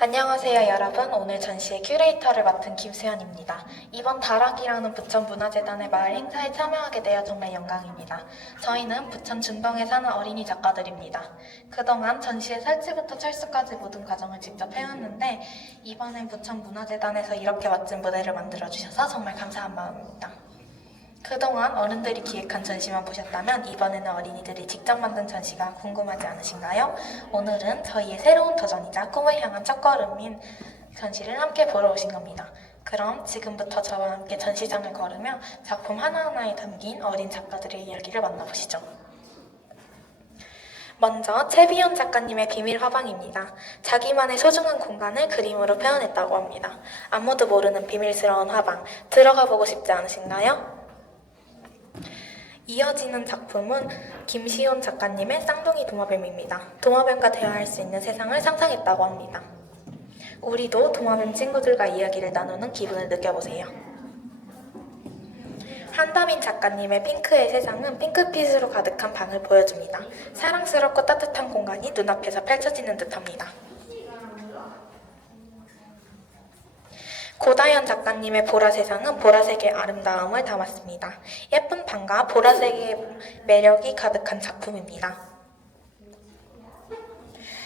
안녕하세요 여러분. 오늘 전시의 큐레이터를 맡은 김수현입니다. 이번 다락이라는 부천 문화재단의 마을 행사에 참여하게 되어 정말 영광입니다. 저희는 부천 중동에 사는 어린이 작가들입니다. 그동안 전시의 설치부터 철수까지 모든 과정을 직접 해왔는데 이번엔 부천 문화재단에서 이렇게 멋진 무대를 만들어 주셔서 정말 감사한 마음입니다 그동안 어른들이 기획한 전시만 보셨다면 이번에는 어린이들이 직접 만든 전시가 궁금하지 않으신가요? 오늘은 저희의 새로운 도전이자 꿈을 향한 첫걸음인 전시를 함께 보러 오신 겁니다. 그럼 지금부터 저와 함께 전시장을 걸으며 작품 하나하나에 담긴 어린 작가들의 이야기를 만나보시죠. 먼저 최비온 작가님의 비밀 화방입니다. 자기만의 소중한 공간을 그림으로 표현했다고 합니다. 아무도 모르는 비밀스러운 화방, 들어가 보고 싶지 않으신가요? 이어지는 작품은 김시온 작가님의 쌍둥이 도마뱀입니다. 도마뱀과 대화할 수 있는 세상을 상상했다고 합니다. 우리도 도마뱀 친구들과 이야기를 나누는 기분을 느껴보세요. 한다민 작가님의 핑크의 세상은 핑크빛으로 가득한 방을 보여줍니다. 사랑스럽고 따뜻한 공간이 눈앞에서 펼쳐지는 듯합니다. 고다현 작가님의 보라세상은 보라색의 아름다움을 담았습니다. 예쁜 방과 보라색의 매력이 가득한 작품입니다.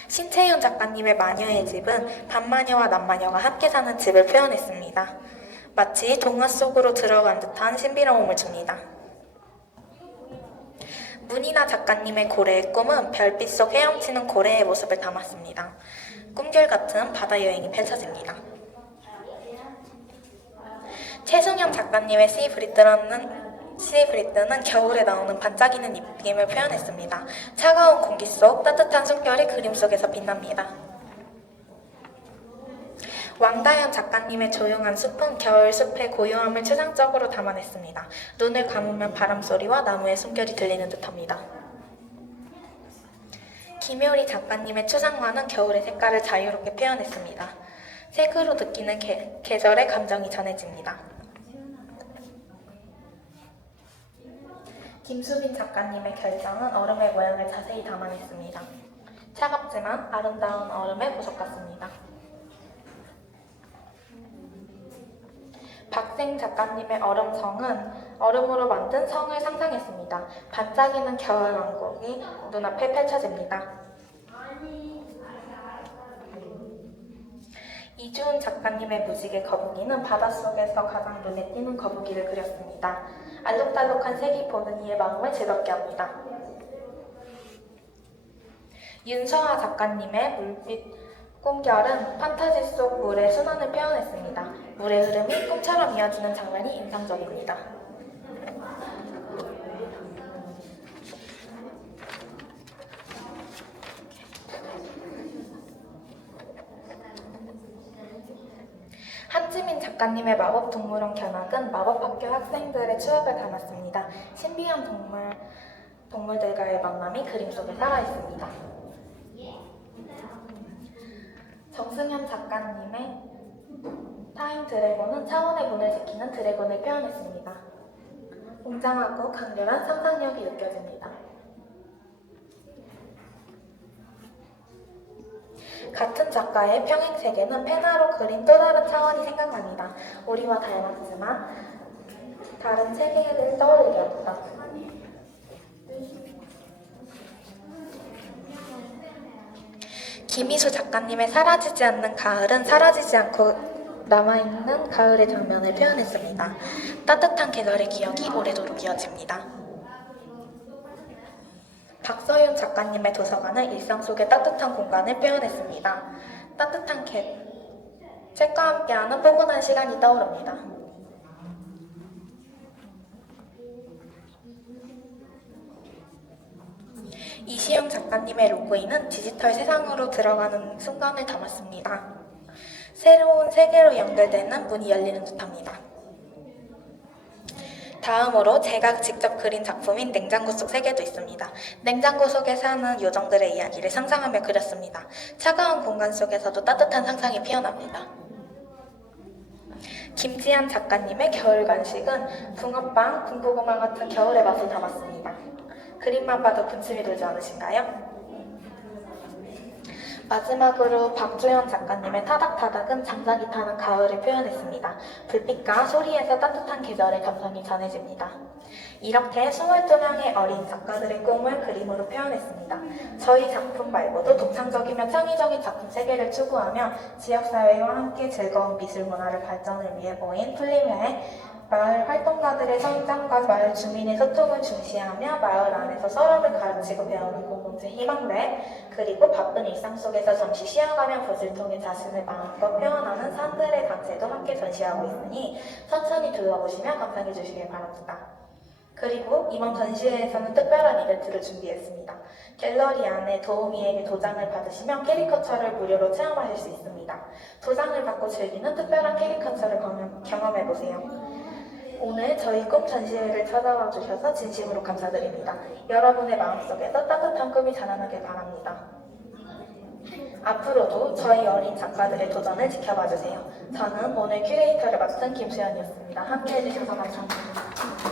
신채연 작가님의 마녀의 집은 밤마녀와 남마녀가 함께 사는 집을 표현했습니다. 마치 동화 속으로 들어간 듯한 신비로움을 줍니다. 문이나 작가님의 고래의 꿈은 별빛 속 헤엄치는 고래의 모습을 담았습니다. 꿈결 같은 바다 여행이 펼쳐집니다. 최승현 작가님의 시 브리트라는 시 브리트는 겨울에 나오는 반짝이는 입김을 표현했습니다. 차가운 공기 속 따뜻한 숨결이 그림 속에서 빛납니다. 왕다현 작가님의 조용한 숲은 겨울 숲의 고요함을 추상적으로 담아냈습니다. 눈을 감으면 바람 소리와 나무의 숨결이 들리는 듯합니다. 김효리 작가님의 추상화는 겨울의 색깔을 자유롭게 표현했습니다. 색으로 느끼는 계, 계절의 감정이 전해집니다. 김수빈 작가님의 결정은 얼음의 모양을 자세히 담아냈습니다. 차갑지만 아름다운 얼음의 보석 같습니다. 박생 작가님의 얼음성은 얼음으로 만든 성을 상상했습니다. 반짝이는 겨울 왕국이 눈앞에 펼쳐집니다. 이주은 작가님의 무지개 거북이는 바닷속에서 가장 눈에 띄는 거북이를 그렸습니다. 알록달록한 색이 보는 이의 마음을 즐겁게 합니다. 윤서아 작가님의 물빛 꿈결은 판타지 속 물의 순환을 표현했습니다. 물의 흐름이 꿈처럼 이어지는 장면이 인상적입니다. 한지민 작가님의 마법 동물원 견학은 마법학교 학생들의 추억을 담았습니다. 신비한 동물, 동물들과의 만남이 그림 속에 살아있습니다. 정승현 작가님의 타임 드래곤은 차원의 문을 지키는 드래곤을 표현했습니다. 웅장하고 강렬한 상상력이 느껴집니다. 같은 작가의 평행 세계는 페나로 그린 또 다른 차원이 생각납니다. 우리와 닮았지만 다른 세계를 합니다. 김희수 작가님의 사라지지 않는 가을은 사라지지 않고 남아있는 가을의 장면을 표현했습니다. 따뜻한 계절의 기억이 오래도록 이어집니다. 박서윤 작가님의 도서관은 일상 속의 따뜻한 공간을 표현했습니다. 따뜻한 개, 책과 함께하는 포근한 시간이 떠오릅니다. 이시영 작가님의 로그인은 디지털 세상으로 들어가는 순간을 담았습니다. 새로운 세계로 연결되는 문이 열리는 듯합니다. 다음으로 제가 직접 그린 작품인 냉장고 속 세계도 있습니다. 냉장고 속에 사는 요정들의 이야기를 상상하며 그렸습니다. 차가운 공간 속에서도 따뜻한 상상이 피어납니다. 김지한 작가님의 겨울 간식은 붕어빵, 군고구마 같은 겨울의 맛을 담았습니다. 그림만 봐도 군침이 돌지 않으신가요? 마지막으로 박주현 작가님의 타닥타닥은 잠자기 타는 가을을 표현했습니다. 불빛과 소리에서 따뜻한 계절의 감성이 전해집니다. 이렇게 22명의 어린 작가들의 꿈을 그림으로 표현했습니다. 저희 작품 말고도 독창적이며 창의적인 작품 세계를 추구하며 지역사회와 함께 즐거운 미술 문화를 발전을 위해 모인 풀림회 마을 활동가들의 성장과 마을 주민의 소통을 중시하며 마을 안에서 서로를 가르치고 배우는 공 동체 희망대 그리고 바쁜 일상 속에서 잠시 쉬어가며 붓을 통해 자신을 마음껏 표현하는 산들의 단체도 함께 전시하고 있으니 천천히 둘러보시며 감상해 주시길 바랍니다. 그리고 이번 전시회에서는 특별한 이벤트를 준비했습니다. 갤러리 안에 도우미에게 도장을 받으시면 캐리커처를 무료로 체험하실 수 있습니다. 도장을 받고 즐기는 특별한 캐리커처를 경험해 보세요. 오늘 저희 꿈 전시회를 찾아와 주셔서 진심으로 감사드립니다. 여러분의 마음속에도 따뜻한 꿈이 자라나길 바랍니다. 앞으로도 저희 어린 작가들의 도전을 지켜봐 주세요. 저는 오늘 큐레이터를 맡은 김수연이었습니다. 함께 해주셔서 감사합니다.